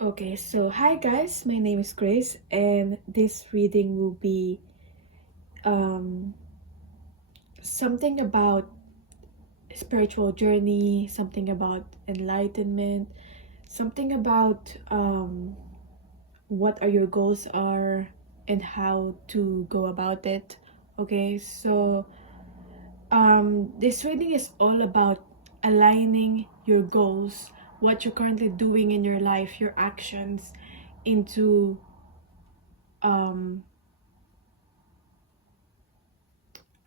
Okay, so hi guys, my name is Grace, and this reading will be um, something about spiritual journey, something about enlightenment, something about what are your goals are and how to go about it. Okay, so this reading is all about aligning your goals, what you're currently doing in your life, your actions into um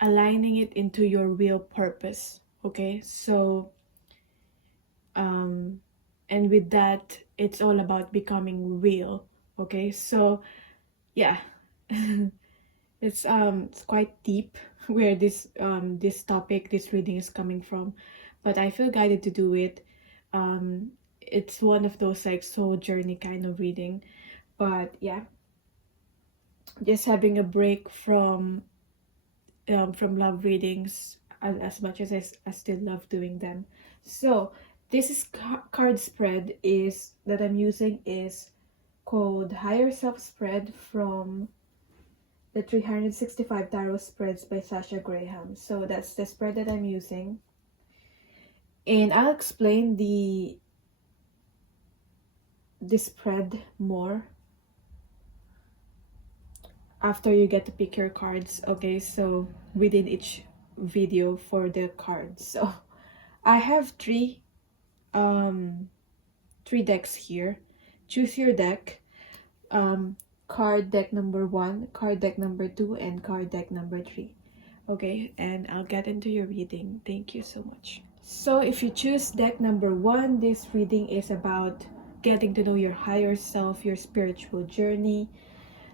aligning it into your real purpose. Okay, so um and with that it's all about becoming real. Okay, so yeah. It's quite deep where this topic, this reading is coming from, but I feel guided to do it. It's one of those like soul journey kind of reading, but yeah, just having a break from love readings, as much as I still love doing them. So this is card spread is that I'm using is called Higher Self Spread from the 365 Tarot Spreads by Sasha Graham. So that's the spread that I'm using. And I'll explain the spread more after you get to pick your cards. Okay, so within each video for the cards. So I have um three decks here. Choose your deck. Card deck number 1, card deck number 2, and card deck number 3. Okay, and I'll get into your reading. Thank you so much. So if you choose deck number 1, this reading is about getting to know your higher self, your spiritual journey.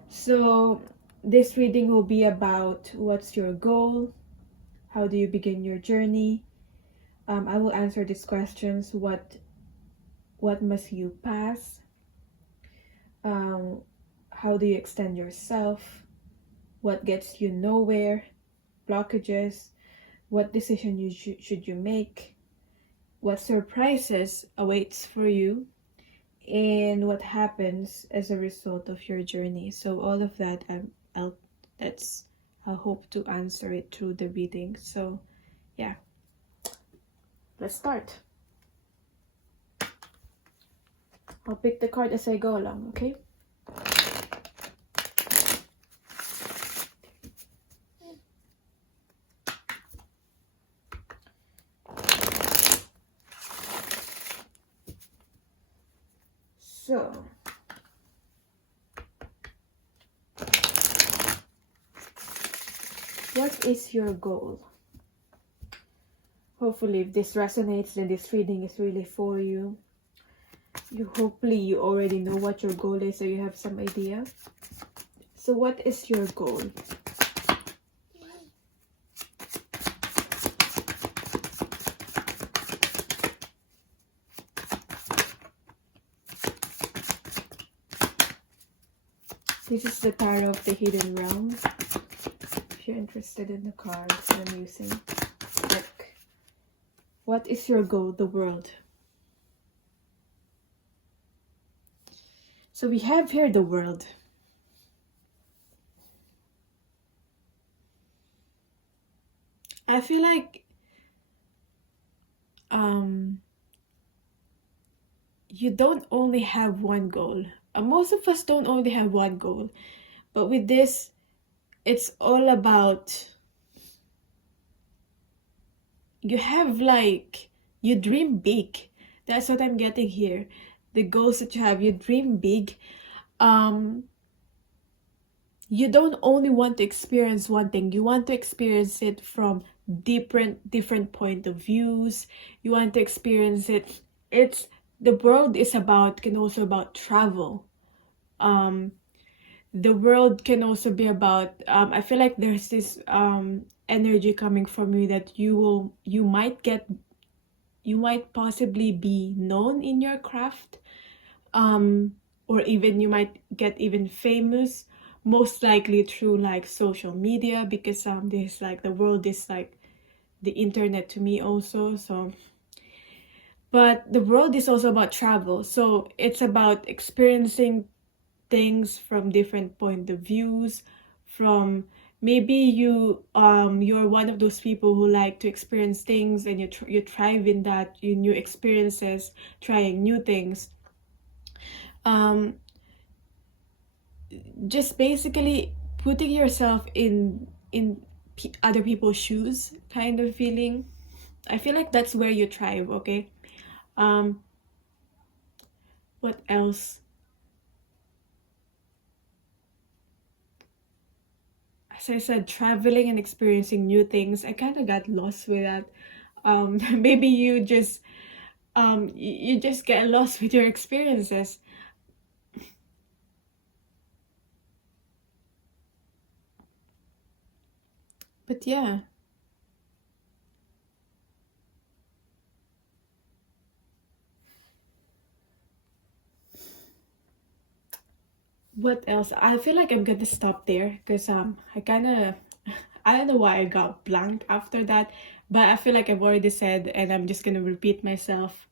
So this reading will be about what's your goal, how do you begin your journey. I will answer these questions. What must you pass? Um, how do you extend yourself? What gets you nowhere? Blockages? What decision should you make? What surprises awaits for you? And what happens as a result of your journey? So all of that, I'll that's I hope to answer it through the reading. So yeah, let's start. I'll pick the card as I go along. Okay. So, what is your goal? Hopefully, if this resonates, then this reading is really for you. Hopefully you already know what your goal is, so you have some idea. So, what is your goal? This is the Tarot of the Hidden Realm. If you're interested in the cards I'm using, look. What is your goal? The world. So we have here the world. I feel like you don't only have one goal. Most of us don't only have one goal, but with this, it's all about you have like you dream big. That's what I'm getting here. The goals that you have, you dream big. You don't only want to experience one thing, you want to experience it from different point of views. You want to experience it. It's the world is about can also about travel. The world can also be about I feel like there's this energy coming from you that you might possibly be known in your craft, or even you might get even famous, most likely through like social media, because this like the world is like the internet to me also. So But the world is also about travel, so it's about experiencing things from different point of views. From maybe you're one of those people who like to experience things, and you thrive in that, in new experiences, trying new things. um just basically putting yourself in other people's shoes kind of feeling. I feel like that's where you thrive. Okay. um what else? As I said, traveling and experiencing new things. I kind of got lost with that. Maybe you just get lost with your experiences. But yeah, what else? I feel like I'm gonna stop there because I kind of I don't know why I got blank after that, but I feel like I've already said, and I'm just gonna repeat myself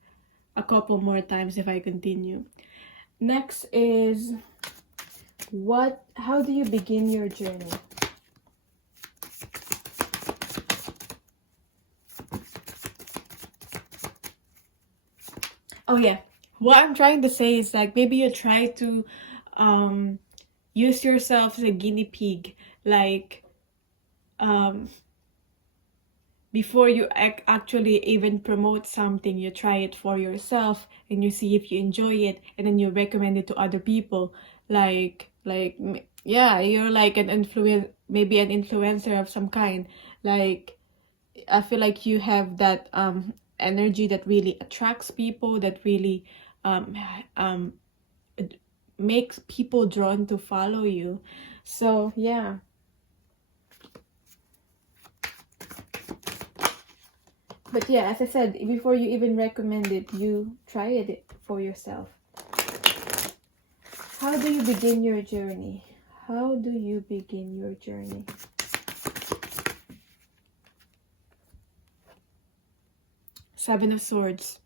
a couple more times if I continue. Next is, how do you begin your journey? Oh yeah. What I'm trying to say is, like, maybe you try to um use yourself as a guinea pig, like um before you actually even promote something, you try it for yourself and you see if you enjoy it, and then you recommend it to other people. Yeah, you're like an maybe an influencer of some kind. Like, I feel like you have that energy that really attracts people, that really um um makes people drawn to follow you. So yeah. But yeah, as I said, before you even recommend it, you try it for yourself. How do you begin your journey? How do you begin your journey? Seven of Swords.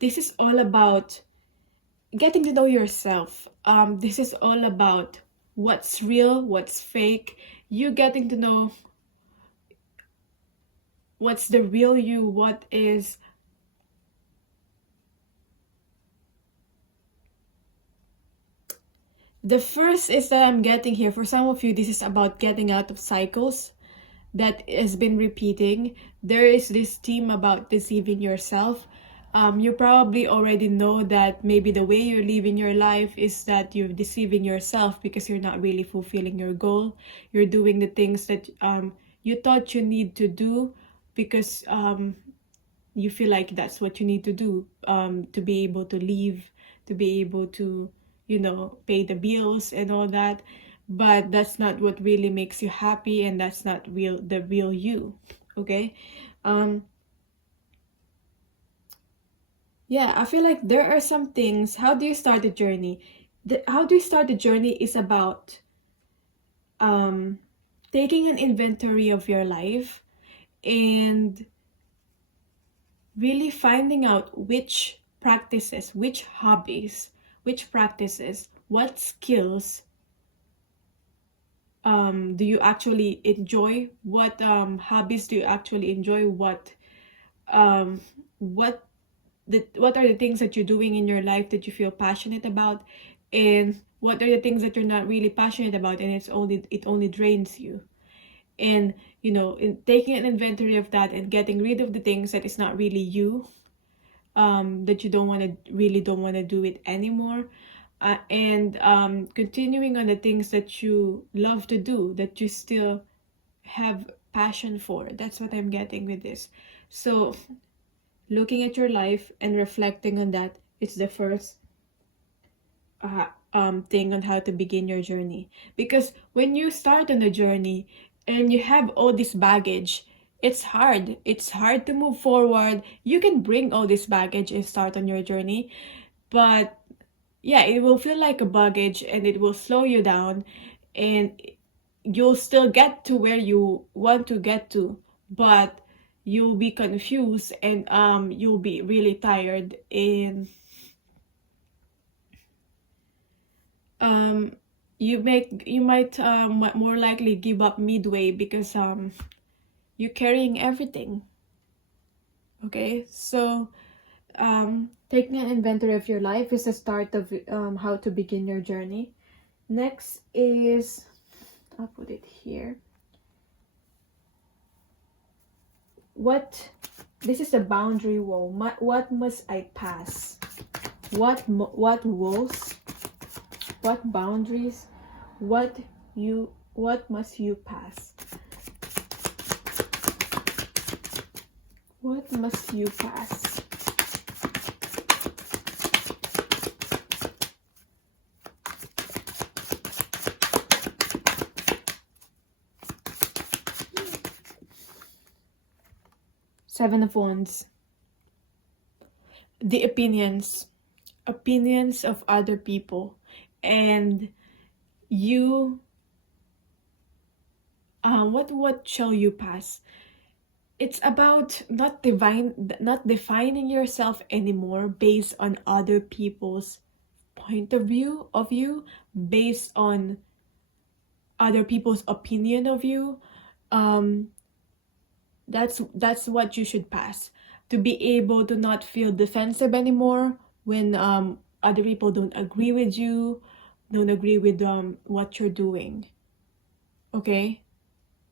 This is all about getting to know yourself. This is all about what's real, what's fake. You getting to know what's the real you, what is the first is that I'm getting here. For some of you, this is about getting out of cycles that has been repeating. There is this theme about deceiving yourself. You probably already know that maybe the way you're living your life is that you're deceiving yourself because you're not really fulfilling your goal. You're doing the things that you thought you need to do because you feel like that's what you need to do to be able to live, to be able to, pay the bills and all that. But that's not what really makes you happy, and that's not the real you. Okay. um yeah, I feel like there are some things. How do you start a journey? How do you start a journey is about um taking an inventory of your life and really finding out which practices, which hobbies, which practices, what skills do you actually enjoy, what hobbies do you actually enjoy, um what what are the things that you're doing in your life that you feel passionate about, and what are the things that you're not really passionate about, and it only drains you. And in taking an inventory of that and getting rid of the things that is not really you, that you don't want to do it anymore, and continuing on the things that you love to do, that you still have passion for. That's what I'm getting with this. So looking at your life and reflecting on that is the first thing on how to begin your journey. Because when you start on the journey and you have all this baggage, it's hard to move forward. You can bring all this baggage and start on your journey, but yeah, it will feel like a baggage and it will slow you down, and you'll still get to where you want to get to, but you'll be confused, and you'll be really tired, and you might more likely give up midway because you're carrying everything. Okay, so taking an inventory of your life is the start of how to begin your journey. Next is, I'll put it here. This is a boundary wall. What must I pass? What walls? What boundaries? What must you pass? What must you pass? Seven of Wands. The opinions of other people, and you what shall you pass? It's about not defining yourself anymore based on other people's point of view of you, based on other people's opinion of you. That's what you should pass, to be able to not feel defensive anymore when other people don't agree with you, don't agree with what you're doing. Okay,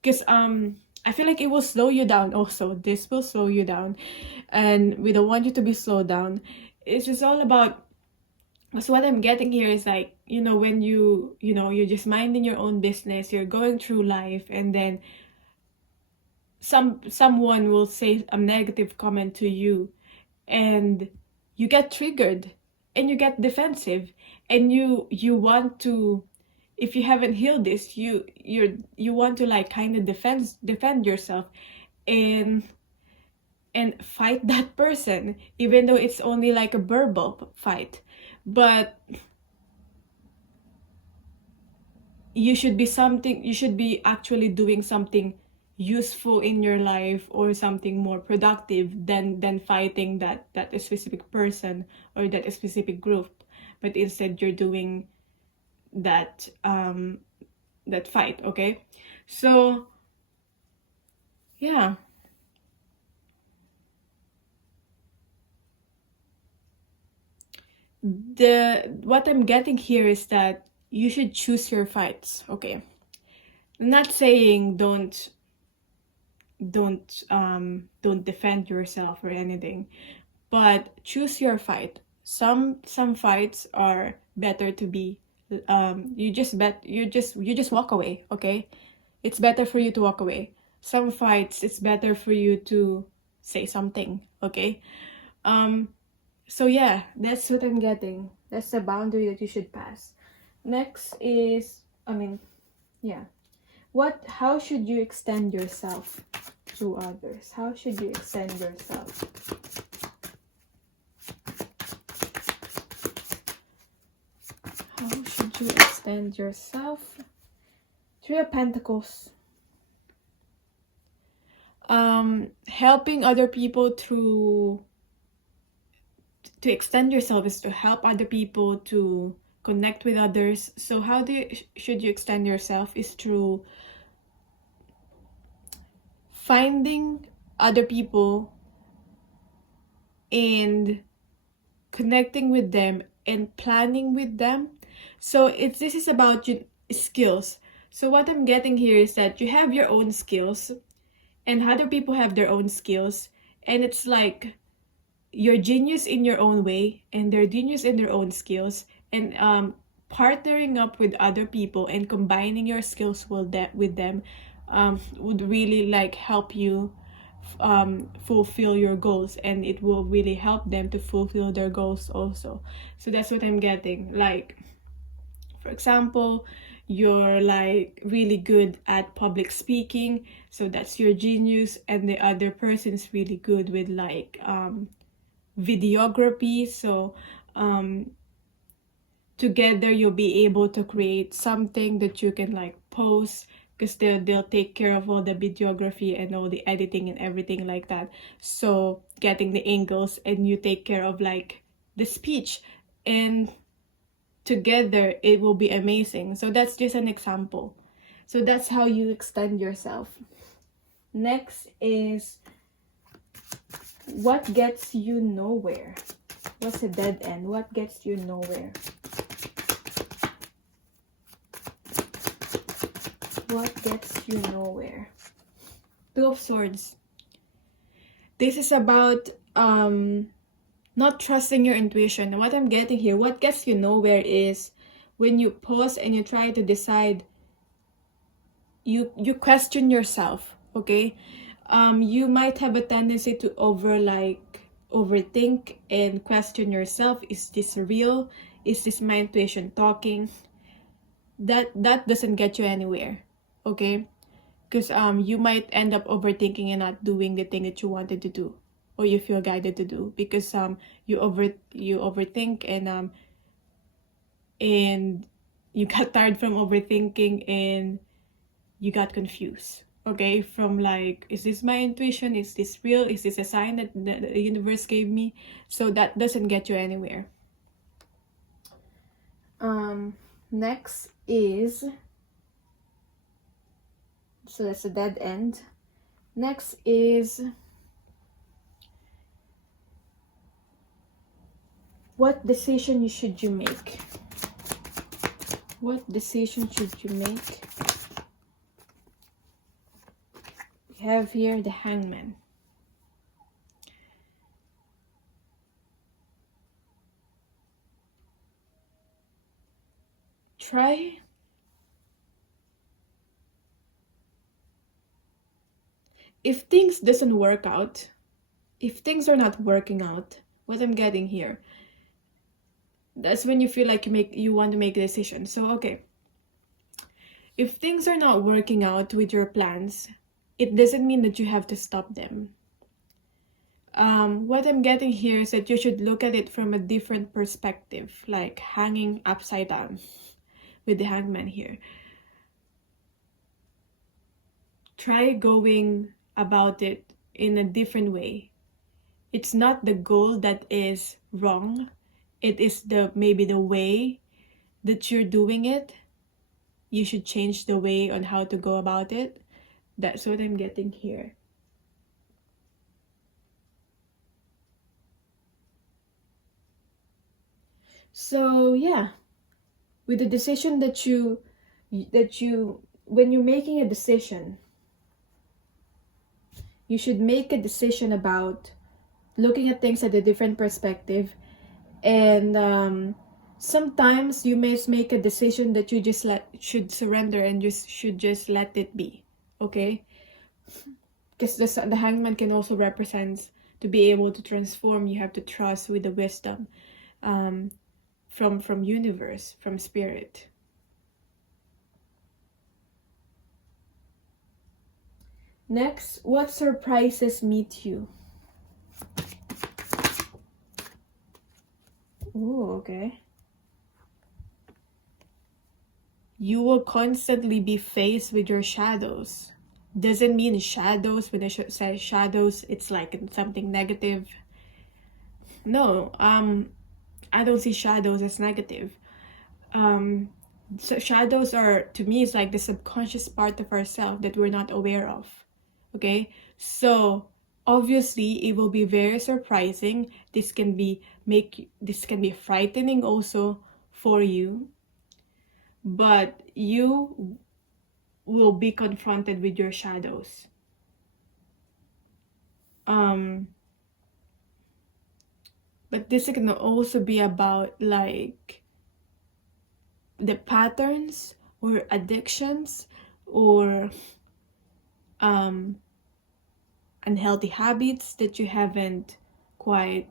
because I feel like it will slow you down. Also, this will slow you down, and we don't want you to be slowed down. It's just all about, so what I'm getting here is like, when you're just minding your own business, you're going through life, and then someone will say a negative comment to you, and you get triggered, and you get defensive, and you want to, if you haven't healed this, you want to like kind of defend yourself, and fight that person, even though it's only like a verbal fight. But you should be actually doing something useful in your life, or something more productive than fighting that specific person or that specific group. But instead you're doing that fight. Okay, so yeah, what I'm getting here is that you should choose your fights. Okay, I'm not saying don't defend yourself or anything, but choose your fight. Some fights are better to be you just walk away. Okay, it's better for you to walk away. Some fights, it's better for you to say something. Okay, so yeah, that's what I'm getting. That's the boundary that you should pass. Next is, how should you extend yourself to others? How should you extend yourself? How should you extend yourself? Three of Pentacles. Helping other people to extend yourself is to help other people to connect with others. So how should you extend yourself is through finding other people and connecting with them and planning with them. So this is about skills. So what I'm getting here is that you have your own skills, and other people have their own skills, and it's like you're genius in your own way, and they're genius in their own skills, and partnering up with other people and combining your skills with them would really like help you fulfill your goals, and it will really help them to fulfill their goals also. So that's what I'm getting. Like, for example, you're like really good at public speaking, so that's your genius, and the other person's really good with like videography. So together you'll be able to create something that you can like post because they'll take care of all the videography and all the editing and everything like that. So getting the angles, and you take care of like the speech, and together it will be amazing. So that's just an example. So that's how you extend yourself. Next is what gets you nowhere. What's a dead end? What gets you nowhere? What gets you nowhere? Two of Swords. This is about not trusting your intuition. And what I'm getting here, what gets you nowhere is when you pause and you try to decide, you question yourself, okay? You might have a tendency to overthink and question yourself. Is this real? Is this my intuition talking? That doesn't get you anywhere, okay? Because you might end up overthinking and not doing the thing that you wanted to do or you feel guided to do, because you overthink and you got tired from overthinking and you got confused, okay? From like, is this my intuition? Is this real? Is this a sign that the universe gave me? So that doesn't get you anywhere. Next is, so that's a dead end. Next is, what decision should you make? What decision should you make? We have here the Hangman. Try if things doesn't work out, if things are not working out, what I'm getting here, that's when you feel like you want to make a decision. So okay, if things are not working out with your plans, it doesn't mean that you have to stop them. What I'm getting here is that you should look at it from a different perspective, like hanging upside down with the Hangman here. Try going about it in a different way. It's not the goal that is wrong. It is maybe the way that you're doing it. You should change the way on how to go about it. That's what I'm getting here. So yeah, with the decision that you when you're making a decision, you should make a decision about looking at things at a different perspective. And sometimes you may make a decision that you just should surrender and should just let it be, okay? Because the Hangman can also represent, to be able to transform, you have to trust with the wisdom from universe, from spirit. Next, what surprises meet you? Oh, okay. You will constantly be faced with your shadows. Doesn't mean shadows. When I say shadows, it's like something negative. No, I don't see shadows as negative. So shadows are, to me, it's like the subconscious part of ourselves that we're not aware of. Okay, so obviously it will be very surprising. This can be frightening also for you, but you will be confronted with your shadows. But this can also be about like the patterns or addictions or unhealthy habits that you haven't quite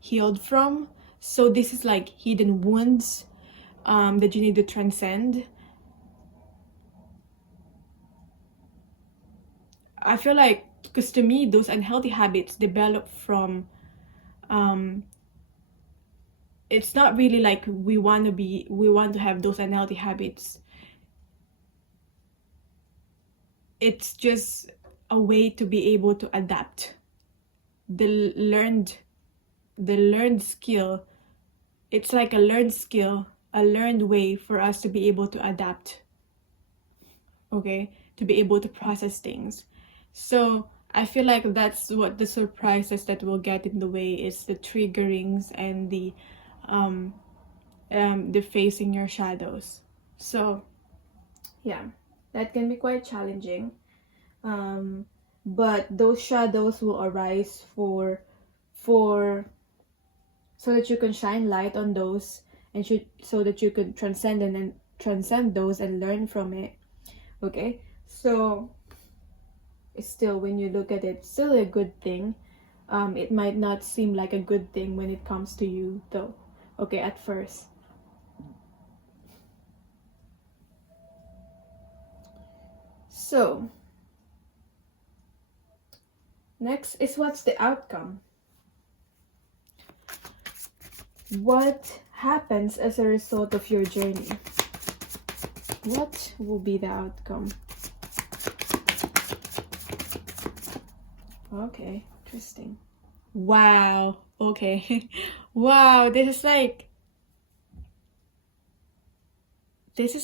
healed from. So this is like hidden wounds that you need to transcend. I feel like, because to me, those unhealthy habits develop from it's not really like we want to have those unhealthy habits. it's just a way to be able to adapt the learned skill. It's like a learned skill, a learned way for us to be able to adapt, okay, to be able to process things. So I feel like that's what the surprises that will get in the way is the triggerings and the facing your shadows. So yeah, that can be quite challenging. But those shadows will arise for so that you can shine light on those, and so that you can transcend those and learn from it. Okay, so still, when you look at it, still a good thing. It might not seem like a good thing when it comes to you, though. Okay, at first. So next is, what's the outcome? What happens as a result of your journey? What will be the outcome? Okay, interesting. Wow, okay. Wow, this is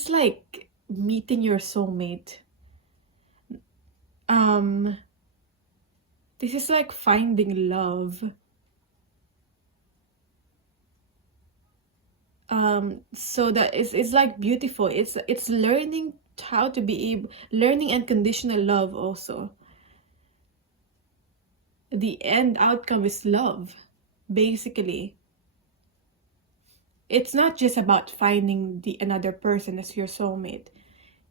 like meeting your soulmate. This is like finding love. So that it's like beautiful. It's learning how to be able, learning unconditional love also. The end outcome is love, basically. It's not just about finding another person as your soulmate.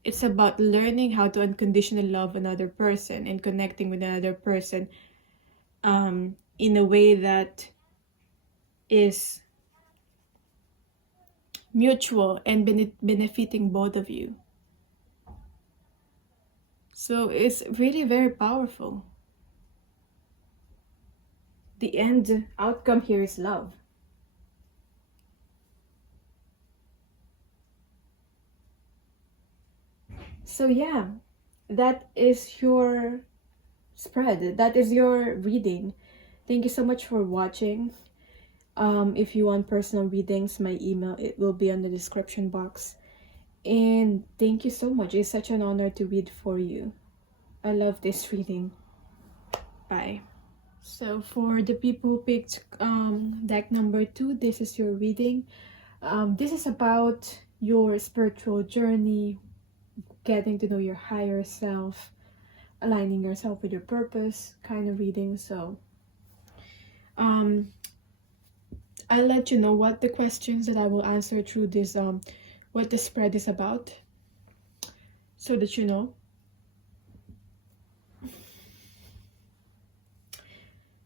It's about learning how to unconditionally love another person and connecting with another person in a way that is mutual and benefiting both of you. So it's really very powerful. The end outcome here is love. So yeah, that is your spread. That is your reading. Thank you so much for watching. If you want personal readings, my email, it will be on the description box. And thank you so much. It's such an honor to read for you. I love this reading. Bye. So for the people who picked deck number 2, this is your reading. This is about your spiritual journey, getting to know your higher self, aligning yourself with your purpose kind of reading. So I'll let you know what the questions that I will answer through this, what the spread is about, so that you know.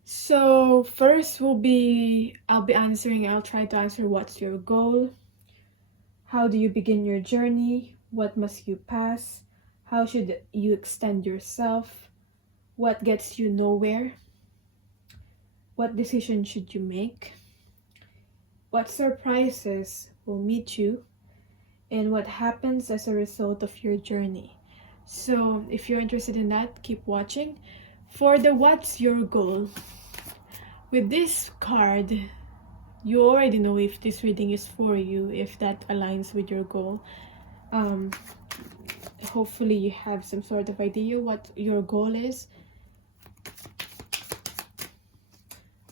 So first I'll try to answer what's your goal, how do you begin your journey, what must you pass, how should you extend yourself, what gets you nowhere, what decision should you make, what surprises will meet you, and what happens as a result of your journey. So if you're interested in that, keep watching. For the what's your goal, with this card, you already know if this reading is for you, if that aligns with your goal. Hopefully you have some sort of idea what your goal is.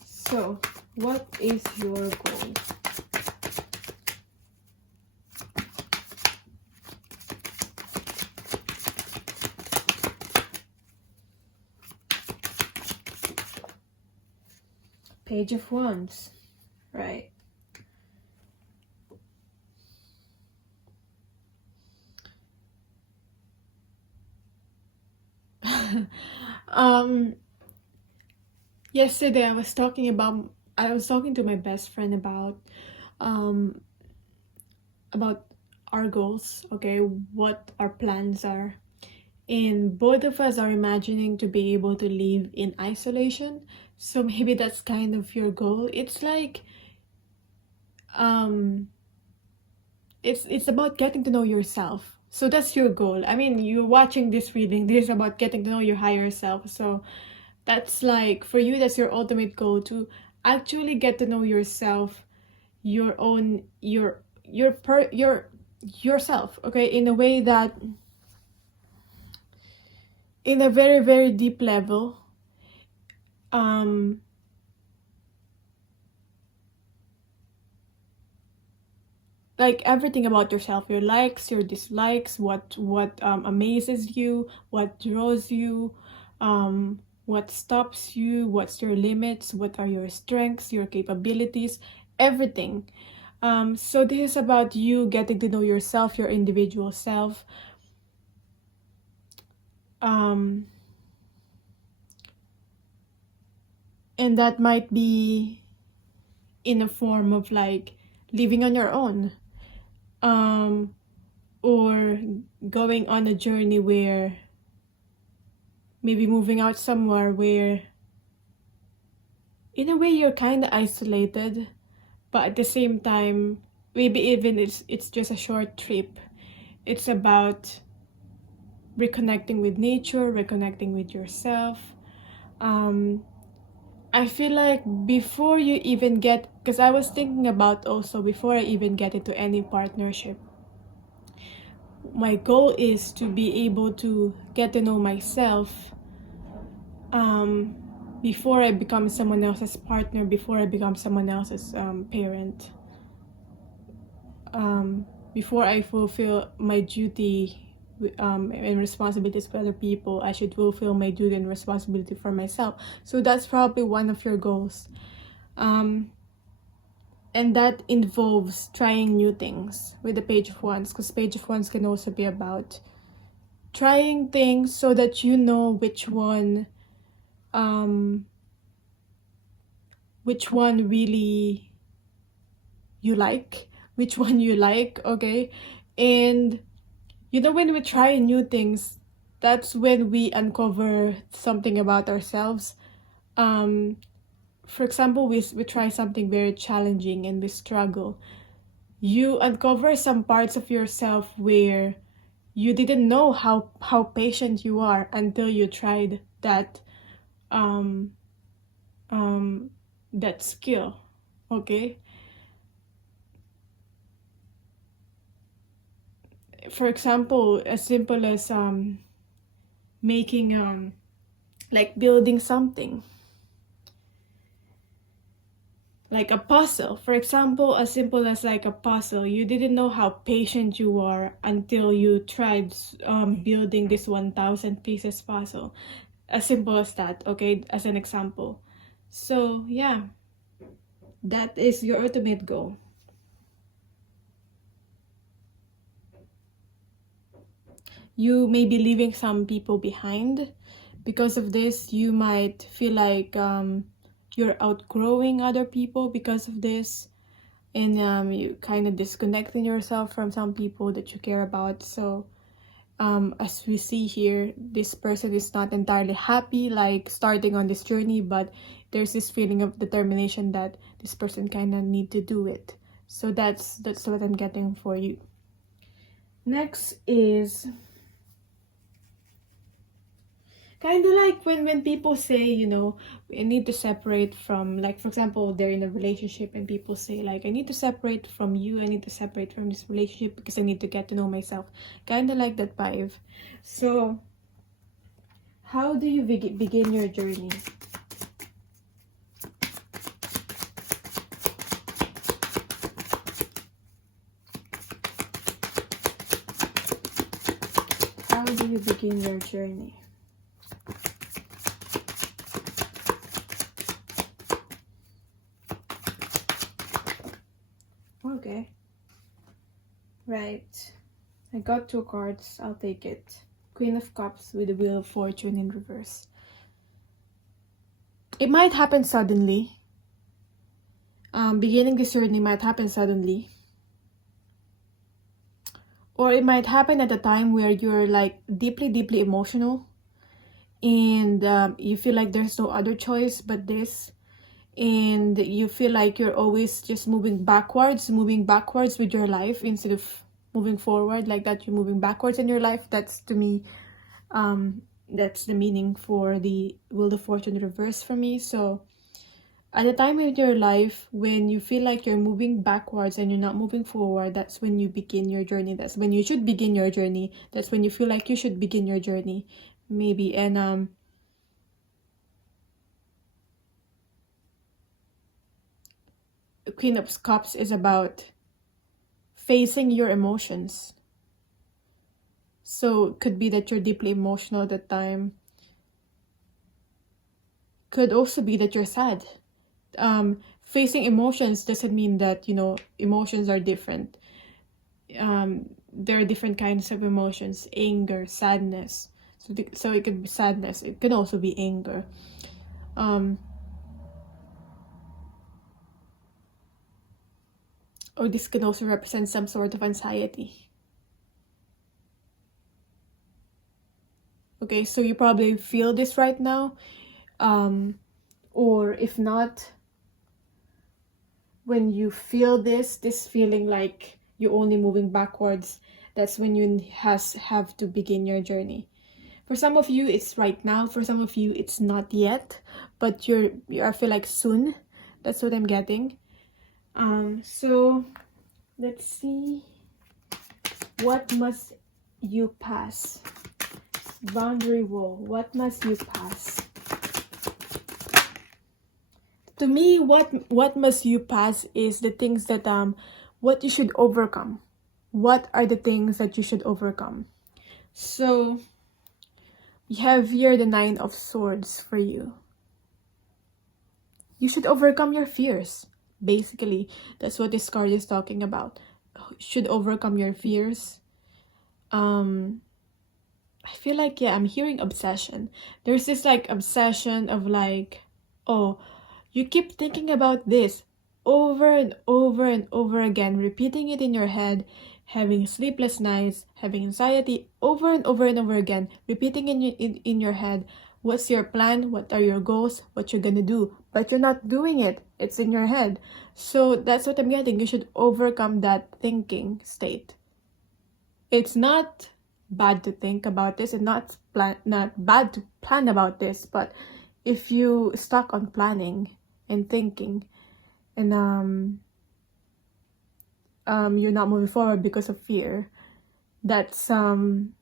So what is your goal? Page of Wands, right? Yesterday I was talking to my best friend about our goals, okay, what our plans are. And both of us are imagining to be able to live in isolation. So maybe that's kind of your goal. It's like it's about getting to know yourself. So that's your goal. I mean, you're watching this reading, this is about getting to know your higher self. So that's like, for you, that's your ultimate goal, to actually get to know yourself, your own, yourself, okay, in a way that, in a very, very deep level. Like everything about yourself, your likes, your dislikes, what amazes you, what draws you, what stops you, what's your limits, what are your strengths, your capabilities, everything. So this is about you getting to know yourself, your individual self. And that might be in a form of like living on your own, or going on a journey where maybe moving out somewhere where in a way you're kind of isolated, but at the same time, maybe even it's just a short trip. It's about reconnecting with nature, reconnecting with yourself. I feel like before you even get, because I was thinking about also before I even get into any partnership, my goal is to be able to get to know myself before I become someone else's partner, before I become someone else's parent, before I fulfill my duty and responsibilities for other people. I should fulfill my duty and responsibility for myself. So that's probably one of your goals, and that involves trying new things with the Page of Wands, because Page of Wands can also be about trying things so that you know which one really you like, which one you like, okay? And you know, when we try new things, that's when we uncover something about ourselves. For example, we try something very challenging and we struggle. You uncover some parts of yourself where you didn't know how patient you are until you tried that that skill, okay? For example, as simple as making like building something, like a puzzle. For example, as simple as like a puzzle, you didn't know how patient you are until you tried building this 1,000 pieces puzzle. As simple as that, okay, as an example. So yeah, that is your ultimate goal. You may be leaving some people behind. Because of this, you might feel like you're outgrowing other people because of this, and you kind of disconnecting yourself from some people that you care about. So as we see here, this person is not entirely happy like starting on this journey, but there's this feeling of determination that this person kind of need to do it. So that's what I'm getting for you. Next is kind of like when people say, you know, I need to separate from, like, for example, they're in a relationship and people say like, I need to separate from you, I need to separate from this relationship because I need to get to know myself. Kind of like that vibe. So how do you begin your journey? How do you begin your journey? Okay. Right. I got 2 cards. I'll take it. Queen of Cups with the Wheel of Fortune in reverse. It might happen suddenly. Beginning this journey might happen suddenly. Or it might happen at a time where you're like deeply, deeply emotional. And you feel like there's no other choice but this. And you feel like you're always just moving backwards with your life instead of moving forward, like that you're moving backwards in your life. That's, to me, that's the meaning for the Wheel of Fortune reverse for me. So at a time in your life when you feel like you're moving backwards and you're not moving forward, that's when you begin your journey. That's when you should begin your journey. That's when you feel like you should begin your journey, maybe. And Queen of Cups is about facing your emotions. So it could be that you're deeply emotional at that time. Could also be that you're sad. Facing emotions doesn't mean that, emotions are different. There are different kinds of emotions: anger, sadness. So it could be sadness. It could also be anger. Or this could also represent some sort of anxiety. Okay, so you probably feel this right now. Or if not, when you feel this feeling like you're only moving backwards, that's when you have to begin your journey. For some of you, it's right now. For some of you, it's not yet, but I feel like soon. That's what I'm getting. So let's see. What must you pass? Boundary wall. What must you pass? To me, what must you pass is the things that what you should overcome. What are the things that you should overcome? So we have here the 9 of Swords for you. You should overcome your fears. Basically, that's what this card is talking about. Should overcome your fears. I feel like, I'm hearing obsession. There's this like obsession of like, oh, you keep thinking about this over and over and over again, repeating it in your head, having sleepless nights, having anxiety over and over and over again, repeating in your head. What's your plan? What are your goals? What you're gonna do? But you're not doing it. It's in your head. So that's what I'm getting. You should overcome that thinking state. It's not bad to think about this. It's not bad to plan about this. But if you stuck on planning and thinking, and you're not moving forward because of fear, that's not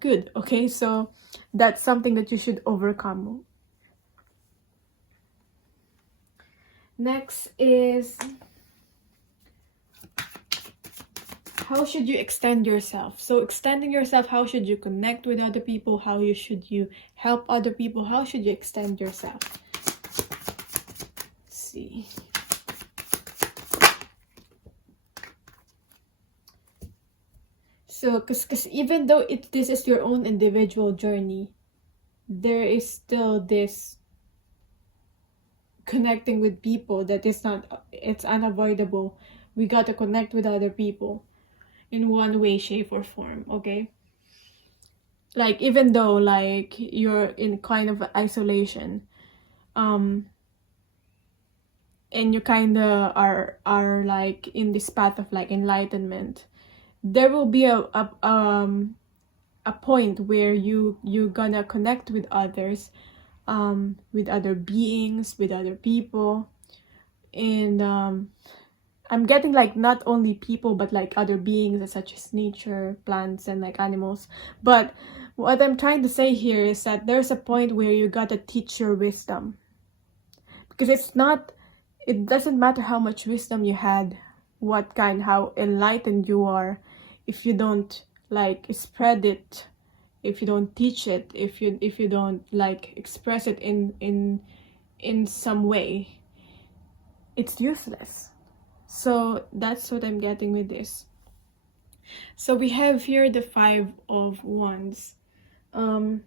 good. Okay, so that's something that you should overcome. Next is, how should you extend yourself? So extending yourself, how should you connect with other people? How should you help other people? How should you extend yourself? Let's see. So, because even though this is your own individual journey, there is still this connecting with people that is not, it's unavoidable. We got to connect with other people in one way, shape, or form, okay? Like, even though, like, you're in kind of isolation, and you kind of are like in this path of like enlightenment, there will be a point where you're gonna connect with others, with other beings, with other people, and I'm getting like not only people but like other beings such as nature, plants, and like animals. But what I'm trying to say here is that there's a point where you gotta teach your wisdom, because it doesn't matter how much wisdom you had, how enlightened you are, if you don't like spread it, if you don't teach it, if you don't like express it in some way, it's useless. So that's what I'm getting with this. So we have here the 5 of Wands. How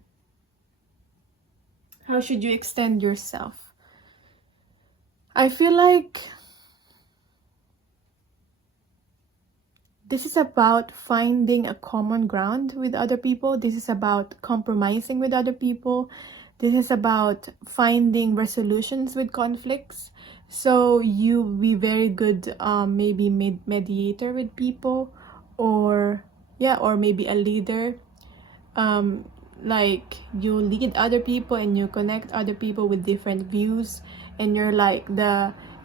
should you extend yourself? I feel like this is about finding a common ground with other people. This is about compromising with other people. This is about finding resolutions with conflicts. So you be very good, maybe mediator with people, or maybe a leader. Like you lead other people and you connect other people with different views, and you're like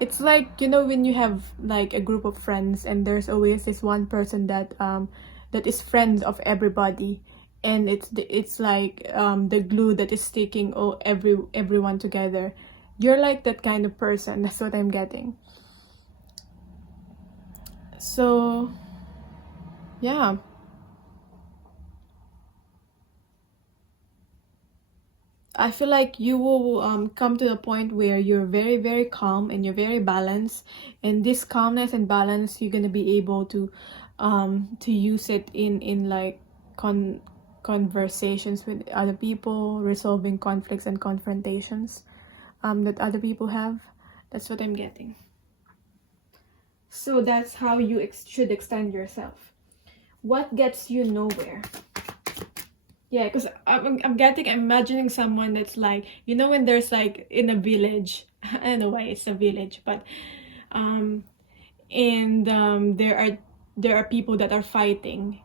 it's like, you know, when you have like a group of friends and there's always this one person that is friends of everybody, and it's like the glue that is sticking everyone together. You're like that kind of person. That's what I'm getting. So yeah, I feel like you will come to the point where you're very, very calm and you're very balanced. And this calmness and balance, you're gonna be able to use it in like conversations with other people, resolving conflicts and confrontations that other people have. That's what I'm getting. So that's how you should extend yourself. What gets you nowhere? Yeah, because I'm imagining someone that's like, you know, when there's like in a village, I don't know why it's a village, but and there are people that are fighting,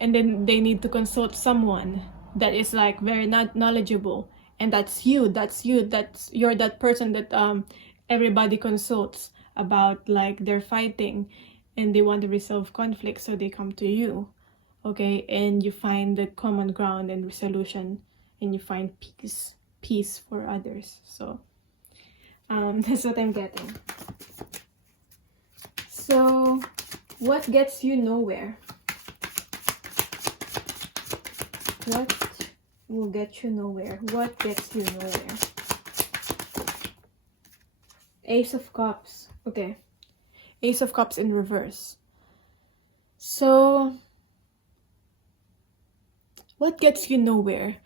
and then they need to consult someone that is like very not knowledgeable, and you're that person that everybody consults about, like they're fighting and they want to resolve conflict, so they come to you. Okay, and you find the common ground and resolution, and you find peace for others. So that's what I'm getting. So what gets you nowhere? What will get you nowhere? What gets you nowhere? Ace of Cups. Okay, Ace of Cups in reverse. So what gets you nowhere?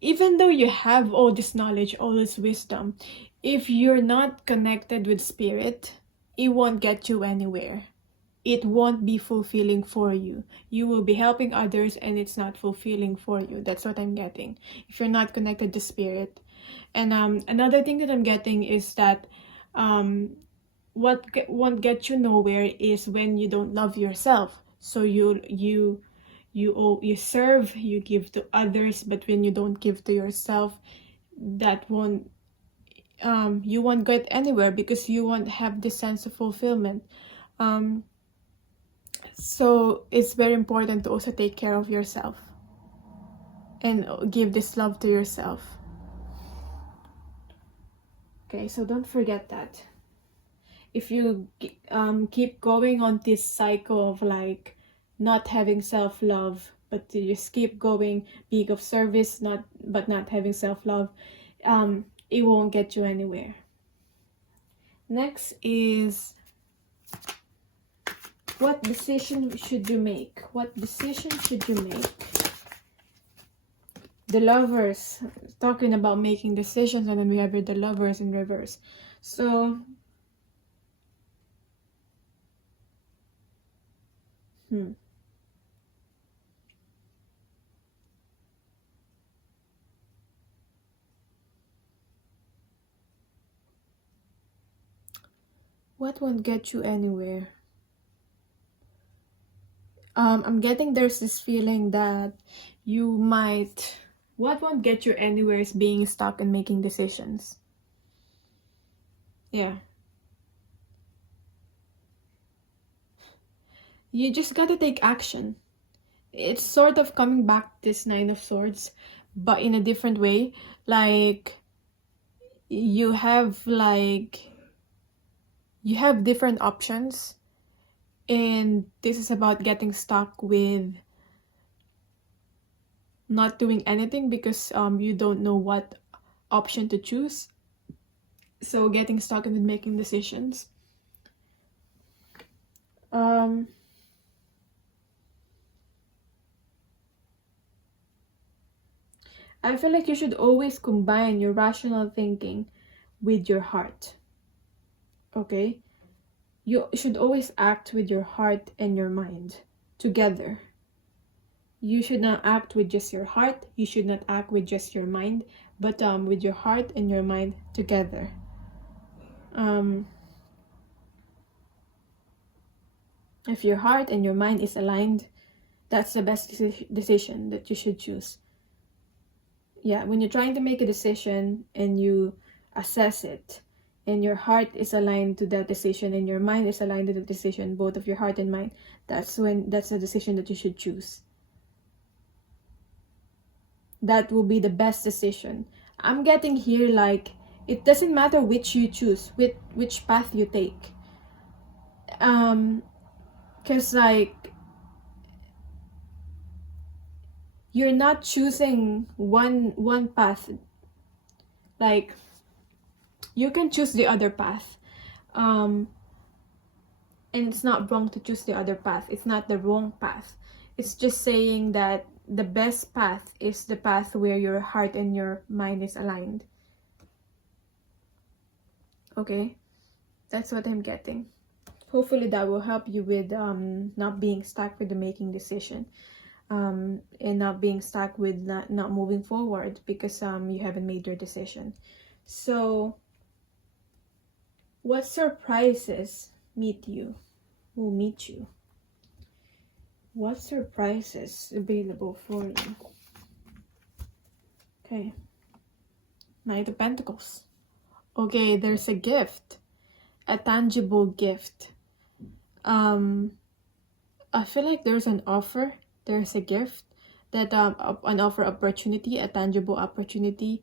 Even though you have all this knowledge, all this wisdom, if you're not connected with spirit, it won't get you anywhere. It won't be fulfilling for you. You will be helping others and it's not fulfilling for you. That's what I'm getting. If you're not connected to spirit. And another thing that I'm getting is that won't get you nowhere is when you don't love yourself. So you serve, you give to others, but when you don't give to yourself, that won't you won't get anywhere, because you won't have this sense of fulfillment. So it's very important to also take care of yourself and give this love to yourself. Okay, so don't forget that. If you keep going on this cycle of like not having self-love, but you just keep going, being of service, but not having self-love, it won't get you anywhere. Next is, what decision should you make? What decision should you make? The Lovers, talking about making decisions, and then we have the Lovers in reverse. So what won't get you anywhere? I'm getting there's this feeling that you might, what won't get you anywhere is being stuck and making decisions. Yeah. You just gotta take action. It's sort of coming back this Nine of Swords, but in a different way. Like, you have different options, and this is about getting stuck with not doing anything because you don't know what option to choose. So getting stuck and then making decisions. I feel like you should always combine your rational thinking with your heart. Okay? You should always act with your heart and your mind together. You should not act with just your heart. You should not act with just your mind, but with your heart and your mind together. If your heart and your mind is aligned, That's the best decision that you should choose. Yeah, when you're trying to make a decision and you assess it, and your heart is aligned to that decision and your mind is aligned to the decision, both of your heart and mind, that's the decision that you should choose. That will be the best decision. I'm getting here like it doesn't matter which you choose, which path you take. Because like you're not choosing one path. Like you can choose the other path. And it's not wrong to choose the other path. It's not the wrong path. It's just saying that the best path is the path where your heart and your mind is aligned. Okay? That's what I'm getting. Hopefully that will help you with not being stuck with the making decision. And not being stuck with not moving forward because you haven't made your decision. So what surprises will meet you? What surprises available for you? Okay. Knight of Pentacles. Okay, there's a gift. A tangible gift. I feel like there's an offer. There's a gift. That an offer opportunity, a tangible opportunity.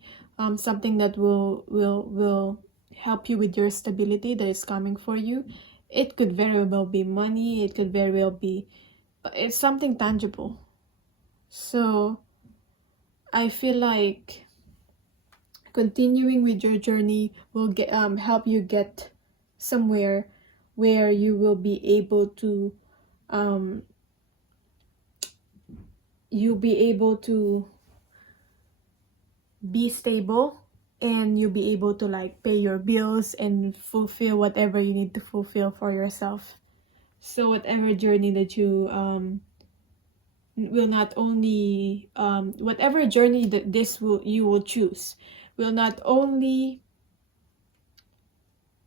Something that will help you with your stability that is coming for you. It could very well be money. It could very well be, but it's something tangible. So I feel like continuing with your journey will get help you get somewhere where you will be able to be stable, and you'll be able to like pay your bills and fulfill whatever you need to fulfill for yourself. So whatever journey that you will not only whatever journey that you will choose will not only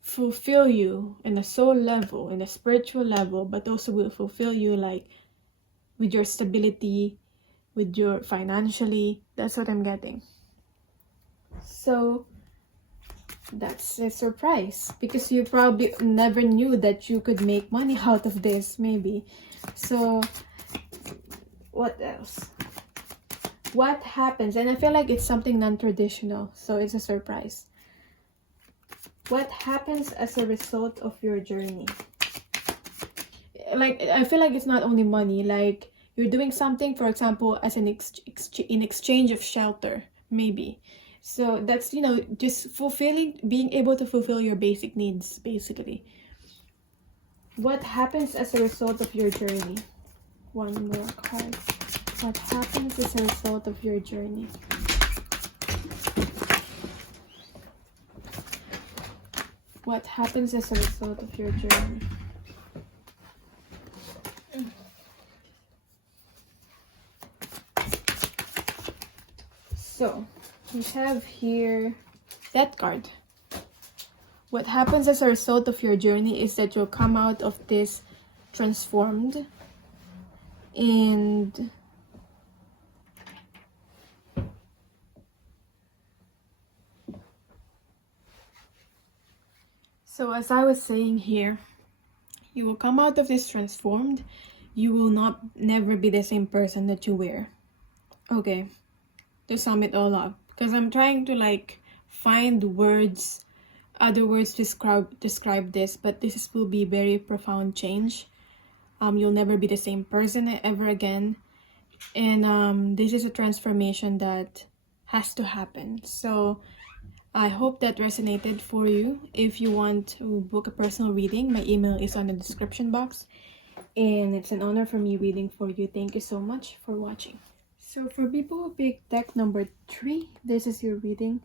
fulfill you in a soul level, in a spiritual level, but also will fulfill you like with your stability, with your financially. That's what I'm getting. So that's a surprise because you probably never knew that you could make money out of this, maybe. So what else? What happens? And I feel like it's something non-traditional, so it's a surprise. What happens as a result of your journey? Like, I feel like it's not only money. Like, you're doing something, for example, as in exchange of shelter, maybe. So that's, just being able to fulfill your basic needs, basically. What happens as a result of your journey? One more card. What happens as a result of your journey? What happens as a result of your journey? So, we have here that card. What happens as a result of your journey is that you'll come out of this transformed, and so as I was saying here, you will come out of this transformed. You will never be the same person that you were. Okay, to sum it all up, because I'm trying to like find words, other words to describe this, but this will be very profound change. You'll never be the same person ever again, and this is a transformation that has to happen. So I hope that resonated for you. If you want to book a personal reading, my email is on the description box, and it's an honor for me reading for you. Thank you so much for watching. So for people who picked deck number 3, this is your reading,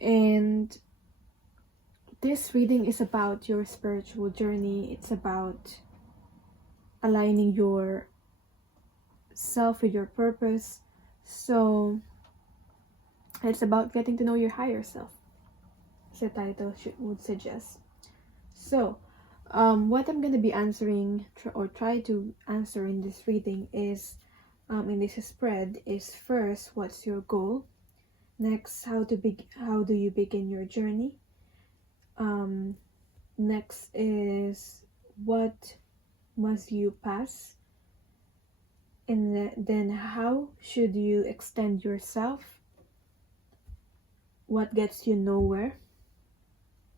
and this reading is about your spiritual journey. It's about aligning your self with your purpose. So it's about getting to know your higher self, as the title would suggest. So What I'm gonna be answering or try to answer in this reading is, in this spread, is first, what's your goal? Next, how do you begin your journey? Next is, what must you pass? And then how should you extend yourself? What gets you nowhere?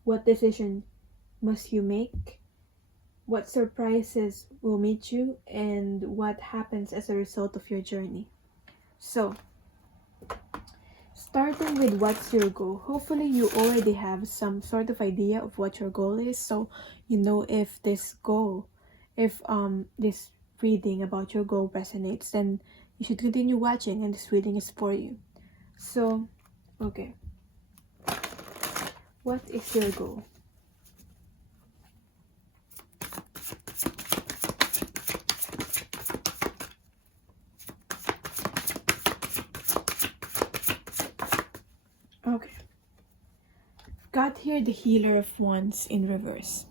What decision must you make? What surprises will meet you? And what happens as a result of your journey? So, starting with what's your goal. Hopefully you already have some sort of idea of what your goal is, so you know if this reading about your goal resonates, then you should continue watching and this reading is for you. So, okay. What is your goal? Okay. Got here the Healer of Wands in reverse.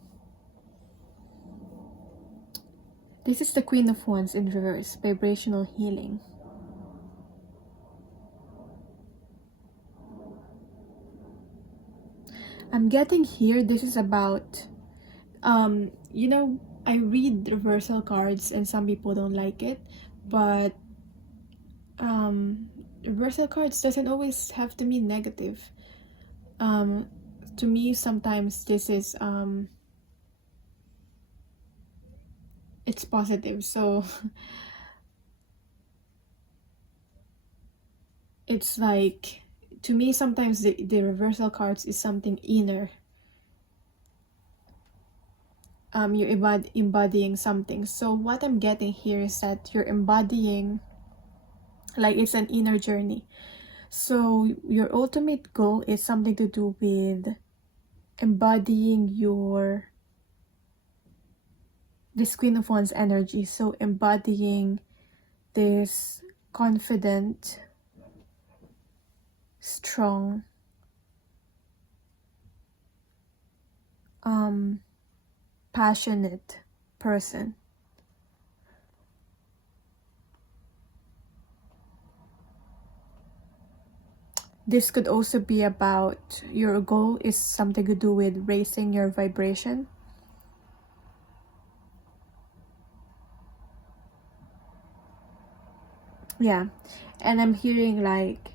This is the Queen of Wands in reverse, vibrational healing. I'm getting here, this is about, you know, I read reversal cards and some people don't like it, but reversal cards doesn't always have to mean negative. To me, sometimes this is, it's positive, so it's like, to me, sometimes the reversal cards is something inner. You're embodying something. So what I'm getting here is that you're embodying, like, it's an inner journey. So your ultimate goal is something to do with embodying this Queen of Wands energy. So embodying this confident, strong, passionate person. This could also be about, your goal is something to do with raising your vibration. Yeah, and I'm hearing like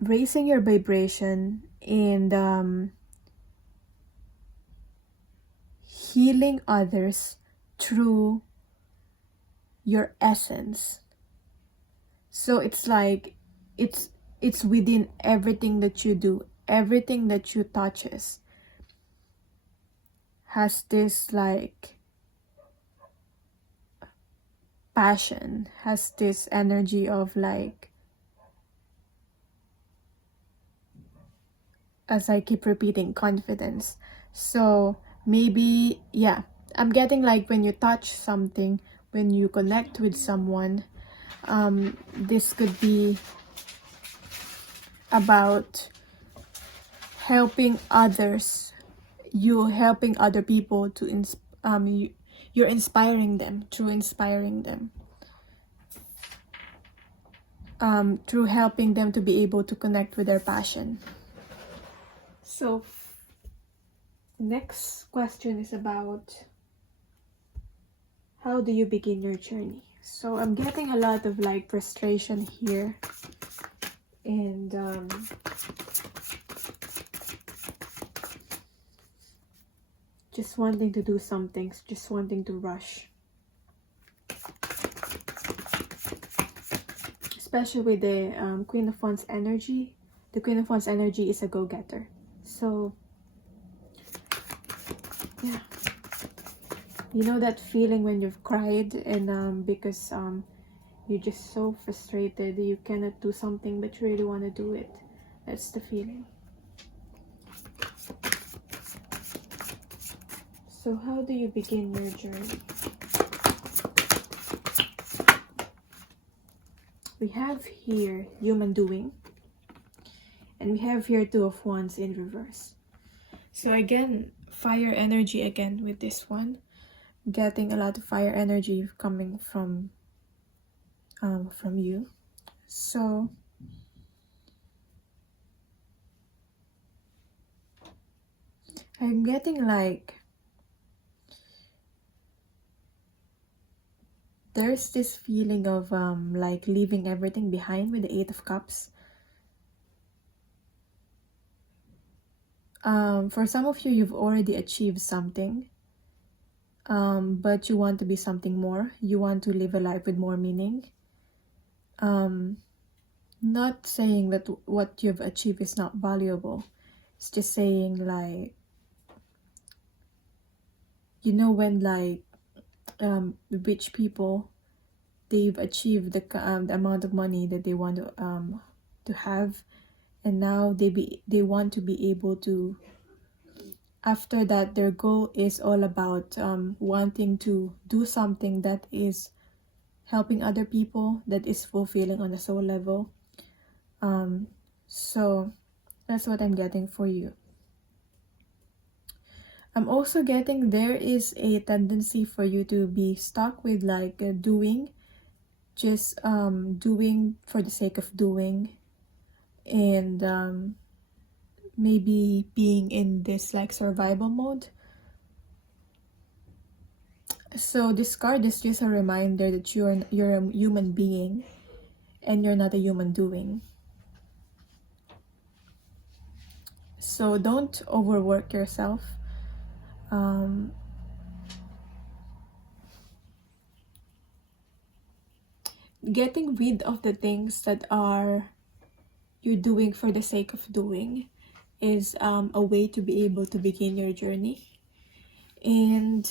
raising your vibration and healing others through your essence. So it's like it's within everything that you do, everything that you touches has this like passion, has this energy of like, as I keep repeating, confidence. So maybe, yeah, I'm getting like when you touch something, when you connect with someone, this could be about helping others, you helping other people to you're inspiring them, through inspiring them, through helping them to be able to connect with their passion. So next question is about, how do you begin your journey? So I'm getting a lot of like frustration here, and just wanting to do something, just wanting to rush, especially with the Queen of Wands energy. The Queen of Wands energy is a go-getter. So yeah, you know that feeling when you've cried and because you're just so frustrated, you cannot do something but you really want to do it. That's the feeling. So how do you begin your journey? We have here human doing, and we have here Two of Wands in reverse. So again, fire energy again with this one. Getting a lot of fire energy coming from you. So I'm getting like there's this feeling of like leaving everything behind with the Eight of Cups. For some of you, you've already achieved something, but you want to be something more. You want to live a life with more meaning. Not saying that what you've achieved is not valuable. It's just saying like, you know, when like rich people, they've achieved the amount of money that they want to have, and now they want to be able to, after that, their goal is all about wanting to do something that is helping other people, that is fulfilling on a soul level. So that's what I'm getting for you. I'm also getting there is a tendency for you to be stuck with like doing, just doing for the sake of doing, and maybe being in this like survival mode. So this card is just a reminder that you're a human being and you're not a human doing. So don't overwork yourself. Getting rid of the things that are you're doing for the sake of doing is a way to be able to begin your journey. And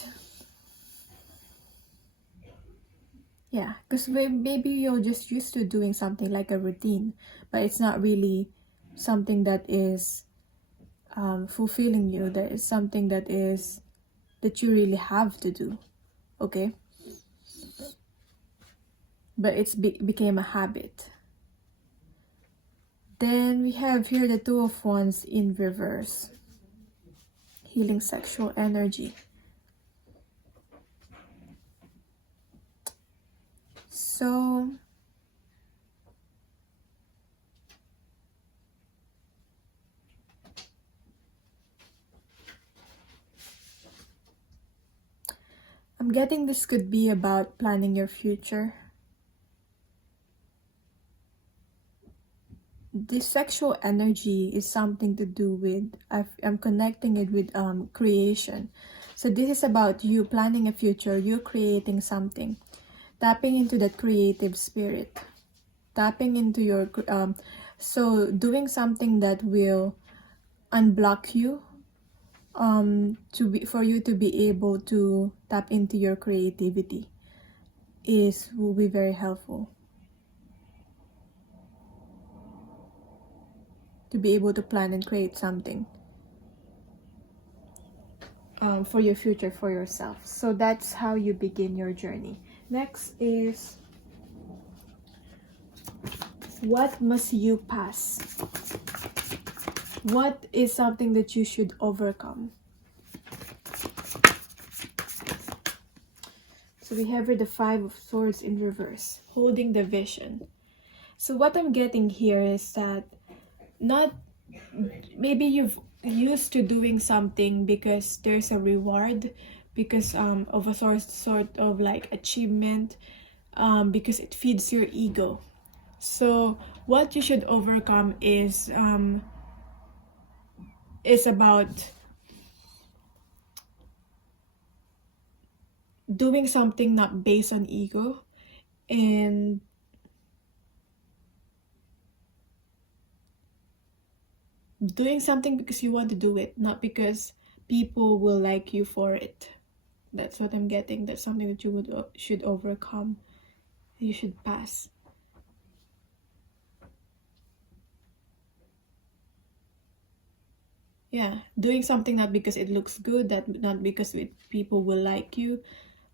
yeah, because maybe you're just used to doing something like a routine, but it's not really something that is fulfilling you. That is something that you really have to do, okay? But it's became a habit. Then we have here the Two of Wands in reverse. Healing sexual energy. So I'm getting this could be about planning your future. This sexual energy is something to do with, I'm connecting it with creation. So this is about you planning a future, you creating something, tapping into that creative spirit, tapping into your so doing something that will unblock you for you to be able to tap into your creativity will be very helpful. To be able to plan and create something for your future, for yourself. So that's how you begin your journey. Next is, what must you pass? What is something that you should overcome? So we have here the Five of Swords in reverse, holding the vision. So what I'm getting here is that maybe you've used to doing something because there's a reward, because of a sort of like achievement, because it feeds your ego. So what you should overcome is about doing something not based on ego, and doing something because you want to do it, not because people will like you for it. That's what I'm getting. That's something that you should overcome. You should pass. Yeah, doing something not because it looks good, not because people will like you,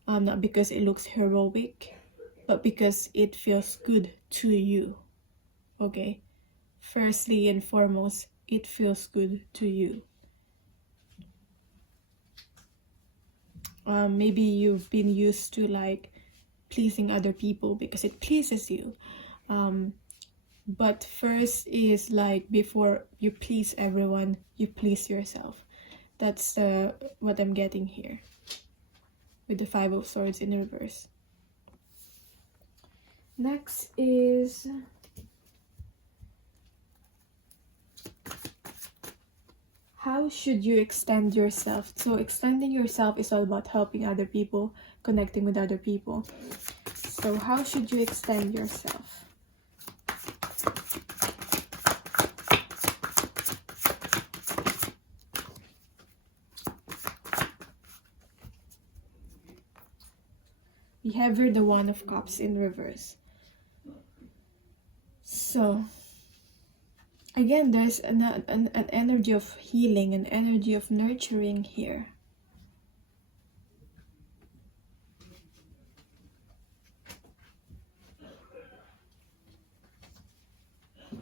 not because it looks heroic, but because it feels good to you. Okay, firstly and foremost, it feels good to you. maybe you've been used to like pleasing other people because it pleases you. But first is like, before you please everyone, you please yourself. That's what I'm getting here with the Five of Swords in reverse. Next is how should you extend yourself? So extending yourself is all about helping other people, connecting with other people. So how should you extend yourself? We have here the One of Cups in reverse. So again, there's an energy of healing, an energy of nurturing here.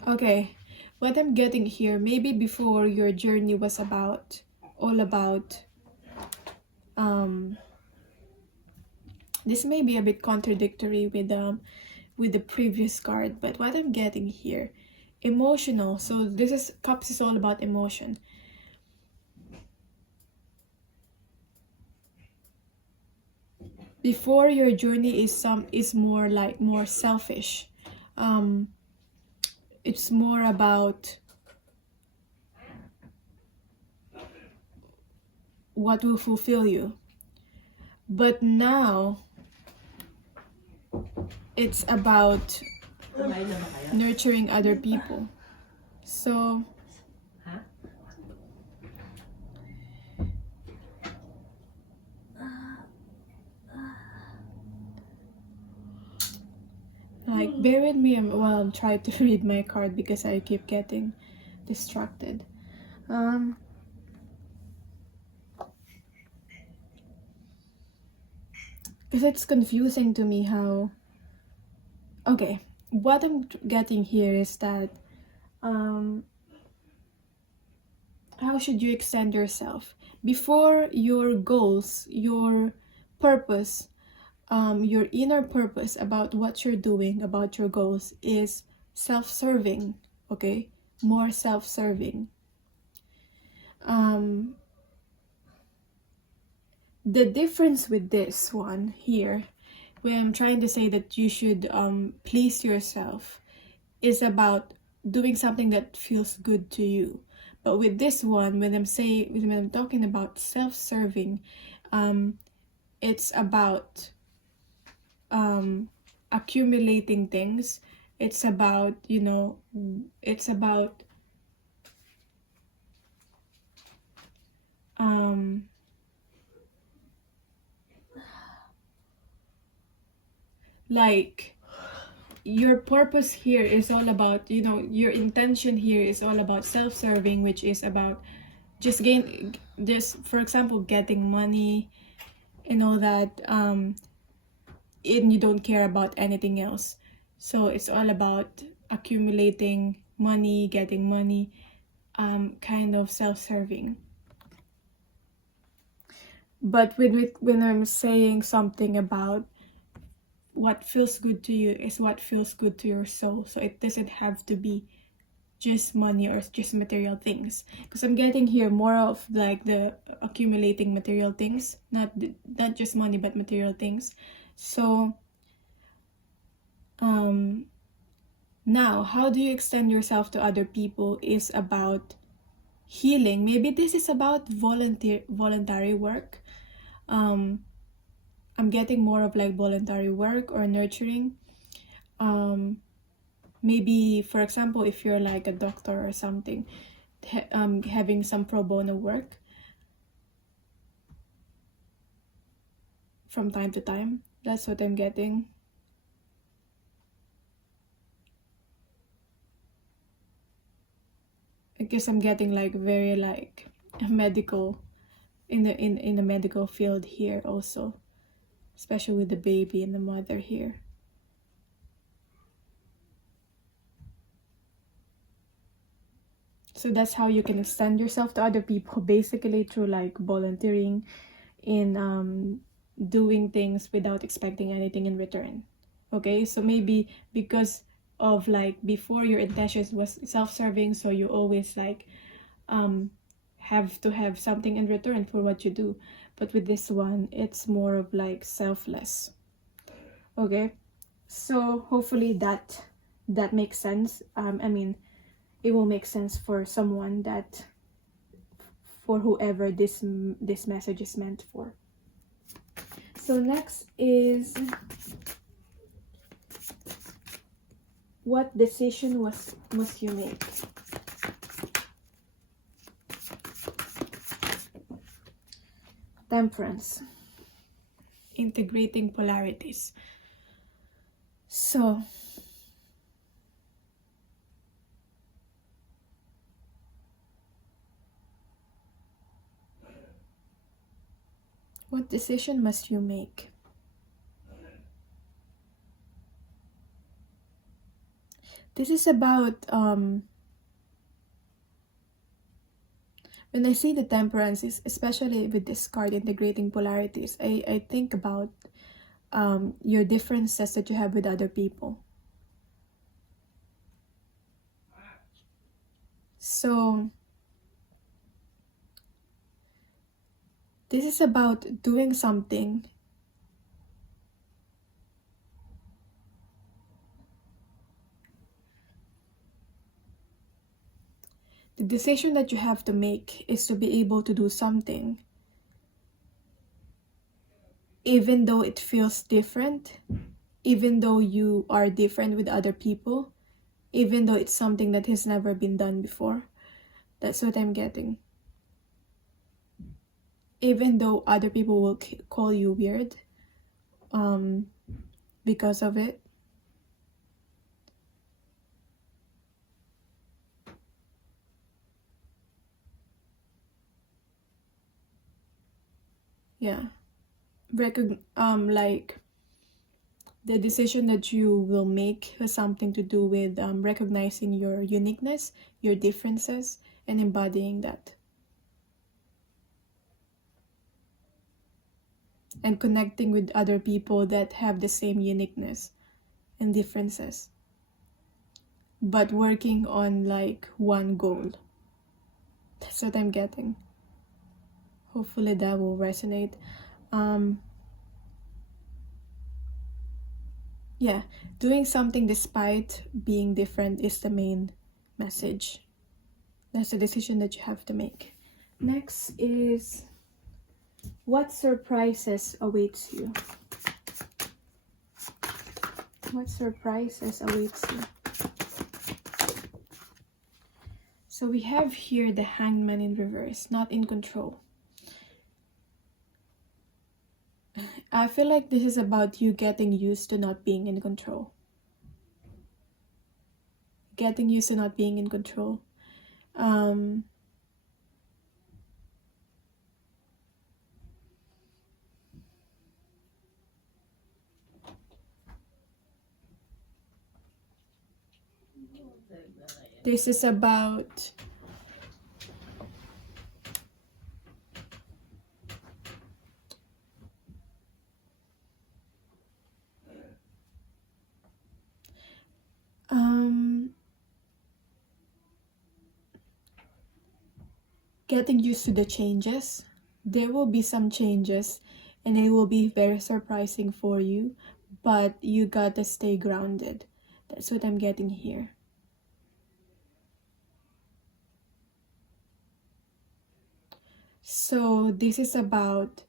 Okay, what I'm getting here, maybe before your journey was all about, this may be a bit contradictory with the previous card, but what I'm getting here, emotional. So this is, Cups is all about emotion. Before, your journey is more like more selfish. It's more about what will fulfill you. But now it's about nurturing other people. So like, bear with me while I'm trying to read my card because I keep getting distracted. Because it's confusing to me how, okay, what I'm getting here is that how should you extend yourself? Before, your goals, your purpose, your inner purpose about what you're doing, about your goals, is self-serving, okay? More self-serving. The difference with this one here, when I'm trying to say that you should please yourself, is about doing something that feels good to you. But with this one, when I'm talking about self-serving, it's about accumulating things. It's about, it's about like, your purpose here is all about, your intention here is all about self-serving, which is about just for example, getting money and all that, and you don't care about anything else. So it's all about accumulating money, getting money, kind of self-serving. But when I'm saying something about what feels good to you is what feels good to your soul. So it doesn't have to be just money or just material things, because I'm getting here more of like the accumulating material things, not just money but material things. So now, how do you extend yourself to other people is about healing. Maybe this is about voluntary work. I'm getting more of like voluntary work or nurturing. Maybe, for example, if you're like a doctor or something, having some pro bono work from time to time. That's what I'm getting. I guess I'm getting like very like medical, in the medical field here also, especially with the baby and the mother here. So that's how you can extend yourself to other people, basically through like volunteering in doing things without expecting anything in return. Okay, so maybe because of like before your intentions was self-serving, so you always like have to have something in return for what you do. But with this one, it's more of like selfless. Okay, so hopefully that makes sense. I mean, it will make sense for someone, that for whoever this message is meant for. So next is, what decision must you make? Temperance. Integrating polarities. So what decision must you make? This is about when I see the temperance, especially with this card, integrating polarities, I think about your differences that you have with other people. So this is about doing something the decision that you have to make is to be able to do something even though it feels different, even though you are different with other people, even though it's something that has never been done before. That's what I'm getting. Even though other people will call you weird because of it. Yeah. Like the decision that you will make has something to do with recognizing your uniqueness, your differences, and embodying that. And connecting with other people that have the same uniqueness and differences. But working on like one goal. That's what I'm getting. Hopefully that will resonate. Yeah, doing something despite being different is the main message. That's the decision that you have to make. Next is, what surprises awaits you? What surprises awaits you? So we have here the Hangman in reverse, not in control. I feel like this is about you getting used to not being in control. Getting used to not being in control. This is about getting used to the changes. There will be some changes and it will be very surprising for you, but you gotta stay grounded. That's what I'm getting here. So this is about,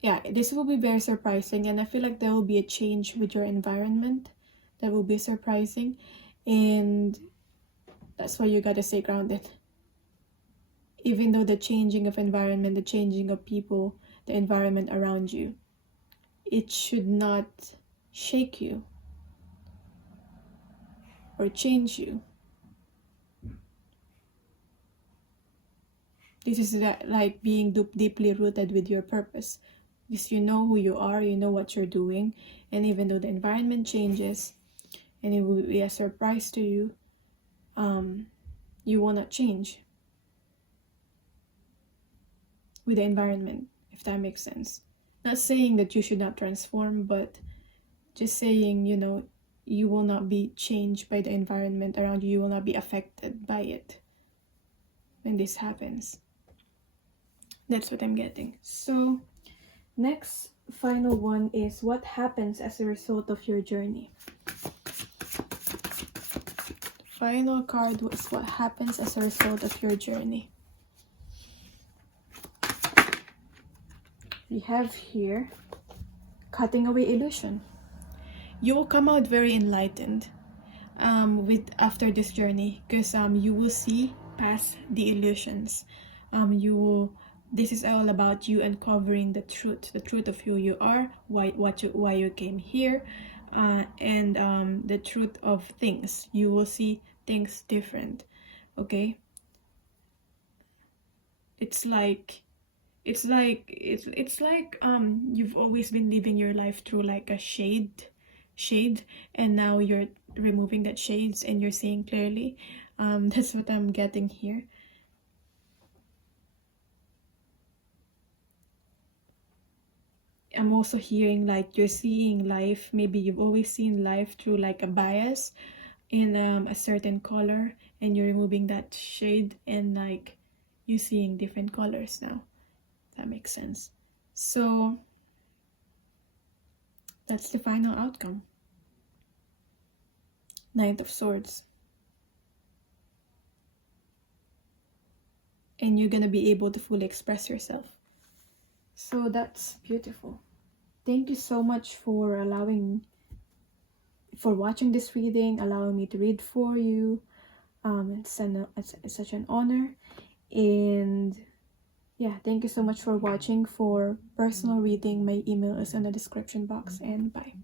yeah, this will be very surprising, and I feel like there will be a change with your environment that will be surprising, and that's why you gotta stay grounded. Even though the changing of environment, the changing of people, the environment around you, it should not shake you or change you. This is like being deeply rooted with your purpose, because you know who you are, you know what you're doing, and even though the environment changes and it will be a surprise to you, you will not change. with the environment, if that makes sense. Not saying that you should not transform, but just saying, you know, you will not be changed by the environment around you. You will not be affected by it when this happens. That's what I'm getting. So next, final one is what happens as a result of your journey. Final card was what happens as a result of your journey. We have here cutting away illusion. You will come out very enlightened after this journey, because you will see past the illusions. This is all about you uncovering the truth of who you are, why you came here, and the truth of things. You will see things different. Okay, it's like you've always been living your life through like a shade, and now you're removing that shades and you're seeing clearly. That's what I'm getting here. I'm also hearing like you're seeing life, maybe you've always seen life through like a bias in a certain color, and you're removing that shade and like you're seeing different colors now. That makes sense. So that's the final outcome. Knight of Swords. And you're gonna be able to fully express yourself. So that's beautiful. Thank you so much for watching this reading, allowing me to read for you. It's such an honor. And yeah, thank you so much for watching. For personal reading, my email is in the description box, and bye.